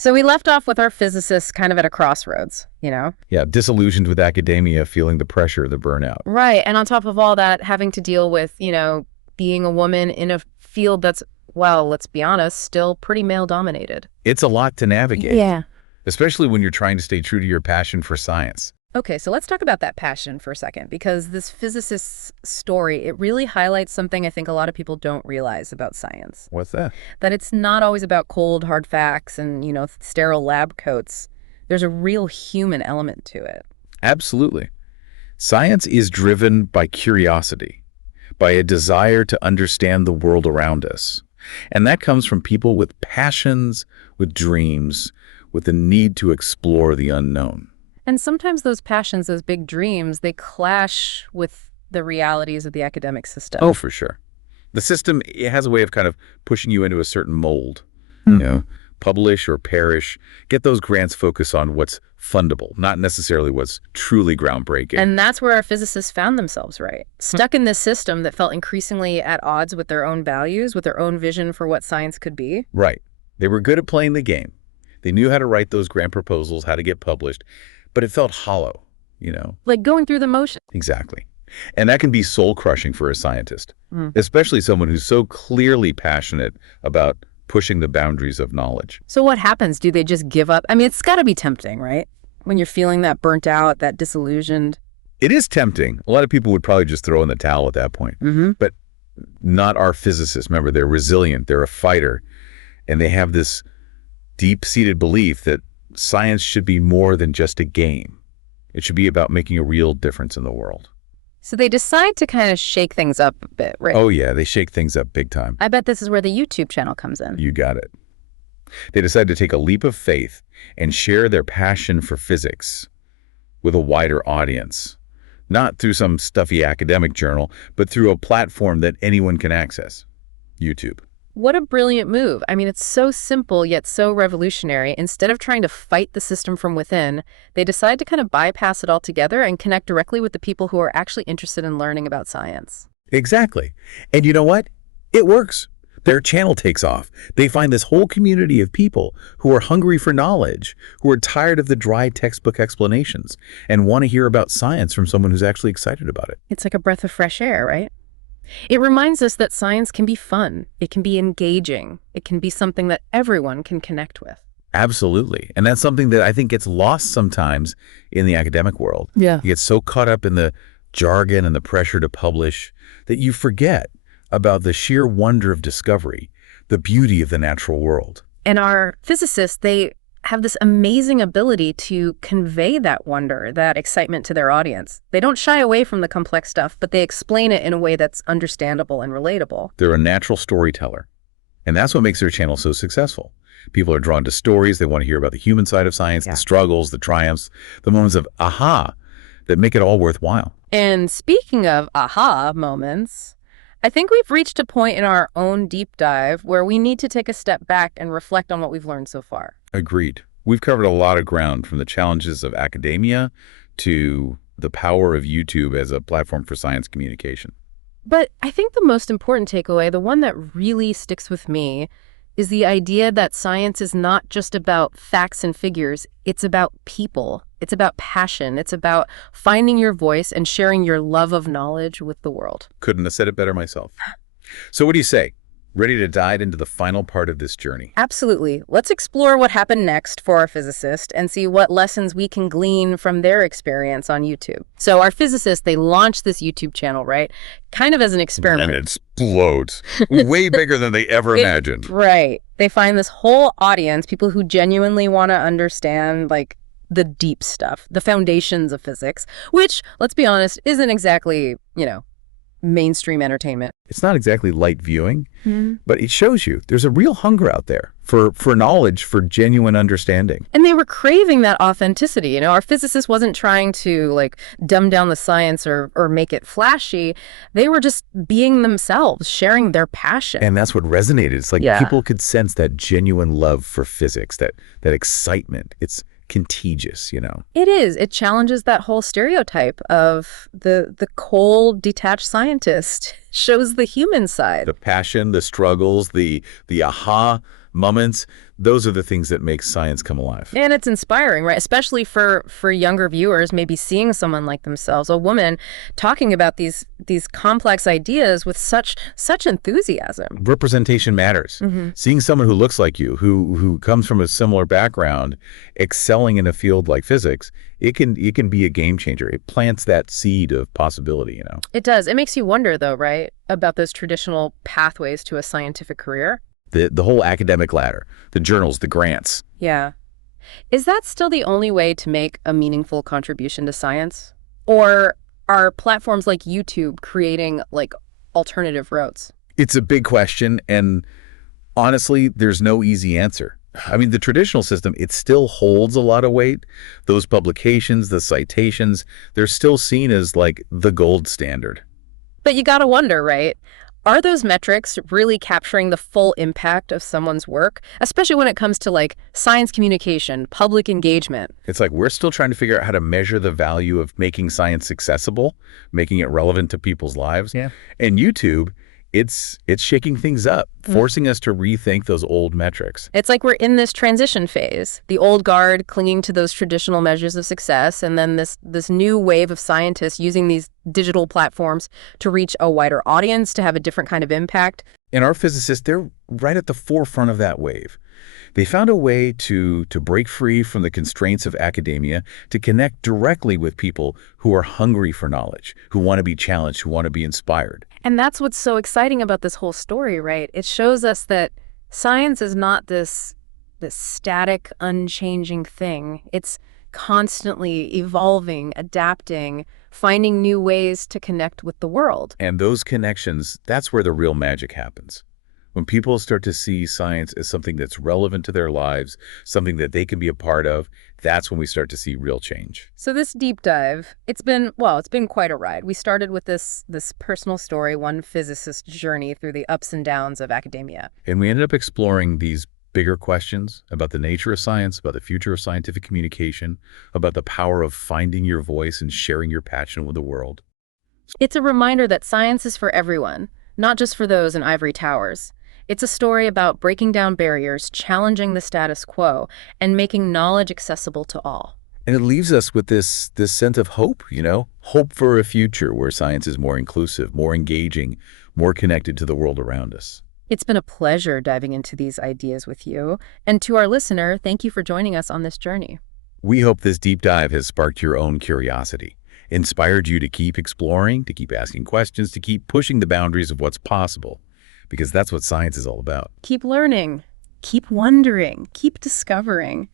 So we left off with our physicists kind of at a crossroads, you know? Yeah, disillusioned with academia, feeling the pressure, the burnout. Right. And on top of all that, having to deal with, being a woman in a field that's, well, let's be honest, still pretty male dominated. It's a lot to navigate. Yeah. Especially when you're trying to stay true to your passion for science. Okay, so let's talk about that passion for a second, because this physicist's story, it really highlights something I think a lot of people don't realize about science. What's that? That it's not always about cold, hard facts and, sterile lab coats. There's a real human element to it. Absolutely. Science is driven by curiosity, by a desire to understand the world around us. And that comes from people with passions, with dreams, with the need to explore the unknown. And sometimes those passions, those big dreams, they clash with the realities of the academic system. Oh, for sure. The system, it has a way of kind of pushing you into a certain mold. Publish or perish, get those grants focus on what's fundable, not necessarily what's truly groundbreaking. And that's where our physicists found themselves, right? Stuck in this system that felt increasingly at odds with their own values, with their own vision for what science could be. Right. They were good at playing the game. They knew how to write those grant proposals, how to get published, but it felt hollow, Like going through the motions. Exactly. And that can be soul-crushing for a scientist, especially someone who's so clearly passionate about pushing the boundaries of knowledge. So what happens? Do they just give up? I mean, it's got to be tempting, right? When you're feeling that burnt out, that disillusioned. It is tempting. A lot of people would probably just throw in the towel at that point. But not our physicists. Remember, they're resilient. They're a fighter. And they have this deep-seated belief that science should be more than just a game. It should be about making a real difference in the world. So they decide to kind of shake things up a bit, right? Oh, yeah, they shake things up big time. I bet this is where the YouTube channel comes in. You got it. They decide to take a leap of faith and share their passion for physics with a wider audience. Not through some stuffy academic journal, but through a platform that anyone can access. YouTube. What a brilliant move. I mean, it's so simple yet so revolutionary. Instead of trying to fight the system from within, they decide to kind of bypass it altogether and connect directly with the people who are actually interested in learning about science. Exactly. And you know what? It works. Their channel takes off. They find this whole community of people who are hungry for knowledge, who are tired of the dry textbook explanations, and want to hear about science from someone who's actually excited about it. It's like a breath of fresh air, right? It reminds us that science can be fun, it can be engaging, it can be something that everyone can connect with. Absolutely. And that's something that I think gets lost sometimes in the academic world. Yeah. You get so caught up in the jargon and the pressure to publish that you forget about the sheer wonder of discovery, the beauty of the natural world. And our physicists, they have this amazing ability to convey that wonder, that excitement to their audience. They don't shy away from the complex stuff, but they explain it in a way that's understandable and relatable. They're a natural storyteller. And that's what makes their channel so successful. People are drawn to stories. They want to hear about the human side of science, the struggles, the triumphs, the moments of aha that make it all worthwhile. And speaking of aha moments, I think we've reached a point in our own deep dive where we need to take a step back and reflect on what we've learned so far. Agreed. We've covered a lot of ground, from the challenges of academia to the power of YouTube as a platform for science communication. But I think the most important takeaway, the one that really sticks with me, is the idea that science is not just about facts and figures. It's about people. It's about passion. It's about finding your voice and sharing your love of knowledge with the world. Couldn't have said it better myself. So what do you say? Ready to dive into the final part of this journey? Absolutely. Let's explore what happened next for our physicist and see what lessons we can glean from their experience on YouTube. So our physicists, they launched this YouTube channel, right? Kind of as an experiment. And it explodes. Way bigger than they ever imagined. Right. They find this whole audience, people who genuinely want to understand, like, the deep stuff, the foundations of physics, which, let's be honest, isn't exactly, mainstream entertainment. It's not exactly light viewing, but it shows you there's a real hunger out there for knowledge, for genuine understanding. And they were craving that authenticity. Our physicist wasn't trying to dumb down the science or make it flashy. They were just being themselves, sharing their passion. And that's what resonated. It's like people could sense that genuine love for physics, that excitement. It's contagious, It is. It challenges that whole stereotype of the cold, detached scientist. Shows the human side. The passion, the struggles, the aha moments, those are the things that make science come alive. And it's inspiring, right? Especially for younger viewers, maybe seeing someone like themselves, a woman talking about these complex ideas with such enthusiasm. Representation matters. Seeing someone who looks like you, who comes from a similar background, excelling in a field like physics, it can be a game changer. It plants that seed of possibility, you know. It does. It makes you wonder, though, right, about those traditional pathways to a scientific career. The whole academic ladder, the journals, the grants. Yeah. Is that still the only way to make a meaningful contribution to science? Or are platforms like YouTube creating, like, alternative routes? It's a big question, and honestly, there's no easy answer. I mean, the traditional system, it still holds a lot of weight. Those publications, the citations, they're still seen as, like, the gold standard. But you gotta wonder, right? Are those metrics really capturing the full impact of someone's work, especially when it comes to, like, science communication, public engagement? It's like we're still trying to figure out how to measure the value of making science accessible, making it relevant to people's lives. Yeah. And YouTube, it's shaking things up, forcing us to rethink those old metrics. It's like we're in this transition phase, the old guard clinging to those traditional measures of success, and then this new wave of scientists using these digital platforms to reach a wider audience, to have a different kind of impact. And our physicists, they're right at the forefront of that wave. They found a way to break free from the constraints of academia, to connect directly with people who are hungry for knowledge, who want to be challenged, who want to be inspired. And that's what's so exciting about this whole story, right? It shows us that science is not this static, unchanging thing. It's constantly evolving, adapting, finding new ways to connect with the world. And those connections, that's where the real magic happens. When people start to see science as something that's relevant to their lives, something that they can be a part of, that's when we start to see real change. So this deep dive, it's been quite a ride. We started with this personal story, one physicist's journey through the ups and downs of academia. And we ended up exploring these bigger questions about the nature of science, about the future of scientific communication, about the power of finding your voice and sharing your passion with the world. It's a reminder that science is for everyone, not just for those in ivory towers. It's a story about breaking down barriers, challenging the status quo, and making knowledge accessible to all. And it leaves us with this sense of hope, you know, hope for a future where science is more inclusive, more engaging, more connected to the world around us. It's been a pleasure diving into these ideas with you. And to our listener, thank you for joining us on this journey. We hope this deep dive has sparked your own curiosity, inspired you to keep exploring, to keep asking questions, to keep pushing the boundaries of what's possible, because that's what science is all about. Keep learning, keep wondering, keep discovering.